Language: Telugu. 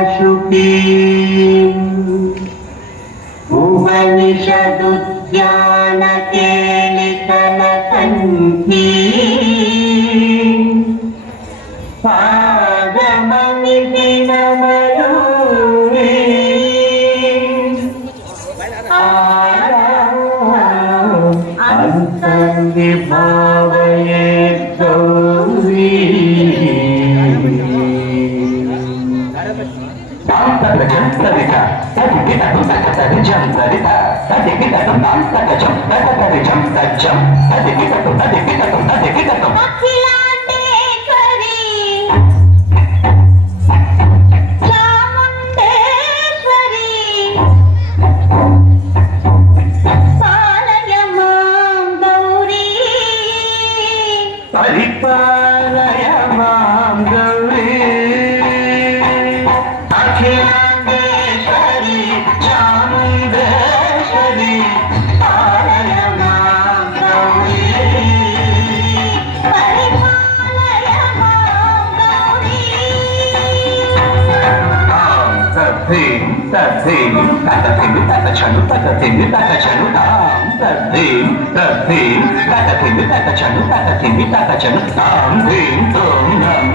शुकी उपनिषदुद्यान केलिकलकन्ती आगमनिदिनमयूरी अंतर्विभावये Gauri Jam-tarita, tadi kita tuntut tadi jam-tarita, tadi kita tuntut tadi jam-tarita, tadi jam-tajam, tadi kita tuntut, tadi kita tuntut, tadi kita tuntut. Akhilandeshwari Chamundeshwari పాలయ మాం గౌరీ పరిపాలయ మాం గౌరీ అఖిలాండేశ్వరి చాముండేశ్వరి పాలయ మాం గౌరీ పరిపాలయ మాం గౌరీ తద్ధిం తద్ధిం తదధిం తదచను తదధిం తదచను తాం తద్ధిం తద్ధిం తదధిం తదచను తదధిం తదచను తాం ధిం తుం నా